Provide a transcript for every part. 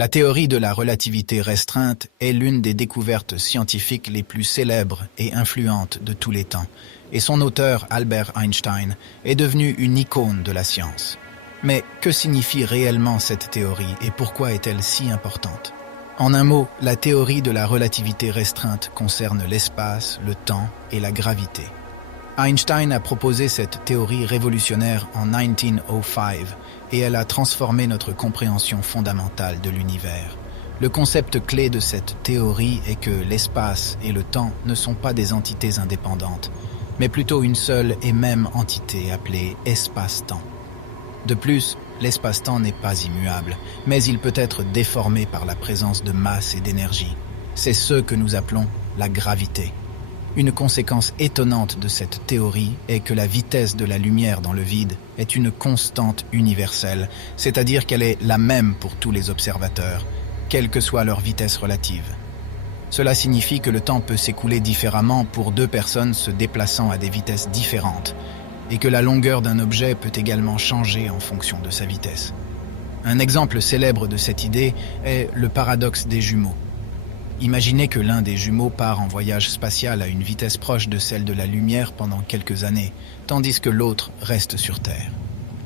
La théorie de la relativité restreinte est l'une des découvertes scientifiques les plus célèbres et influentes de tous les temps, et son auteur, Albert Einstein, est devenu une icône de la science. Mais que signifie réellement cette théorie et pourquoi est-elle si importante? En un mot, la théorie de la relativité restreinte concerne l'espace, le temps et la gravité. Einstein a proposé cette théorie révolutionnaire en 1905 et elle a transformé notre compréhension fondamentale de l'univers. Le concept clé de cette théorie est que l'espace et le temps ne sont pas des entités indépendantes, mais plutôt une seule et même entité appelée espace-temps. De plus, l'espace-temps n'est pas immuable, mais il peut être déformé par la présence de masse et d'énergie. C'est ce que nous appelons la gravité. Une conséquence étonnante de cette théorie est que la vitesse de la lumière dans le vide est une constante universelle, c'est-à-dire qu'elle est la même pour tous les observateurs, quelle que soit leur vitesse relative. Cela signifie que le temps peut s'écouler différemment pour deux personnes se déplaçant à des vitesses différentes, et que la longueur d'un objet peut également changer en fonction de sa vitesse. Un exemple célèbre de cette idée est le paradoxe des jumeaux. Imaginez que l'un des jumeaux part en voyage spatial à une vitesse proche de celle de la lumière pendant quelques années, tandis que l'autre reste sur Terre.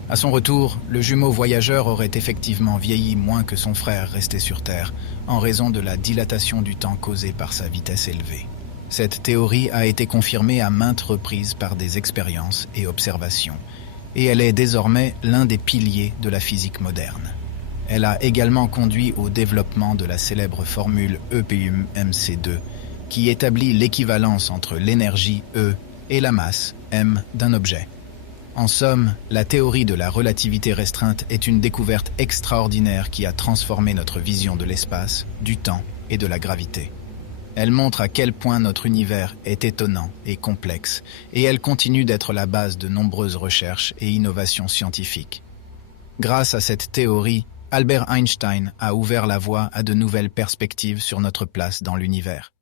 À son retour, le jumeau voyageur aurait effectivement vieilli moins que son frère resté sur Terre, en raison de la dilatation du temps causée par sa vitesse élevée. Cette théorie a été confirmée à maintes reprises par des expériences et observations, et elle est désormais l'un des piliers de la physique moderne. Elle a également conduit au développement de la célèbre formule E+mc2, qui établit l'équivalence entre l'énergie E et la masse m d'un objet. En somme, la théorie de la relativité restreinte est une découverte extraordinaire qui a transformé notre vision de l'espace, du temps et de la gravité. Elle montre à quel point notre univers est étonnant et complexe, et elle continue d'être la base de nombreuses recherches et innovations scientifiques. Grâce à cette théorie, Albert Einstein a ouvert la voie à de nouvelles perspectives sur notre place dans l'univers.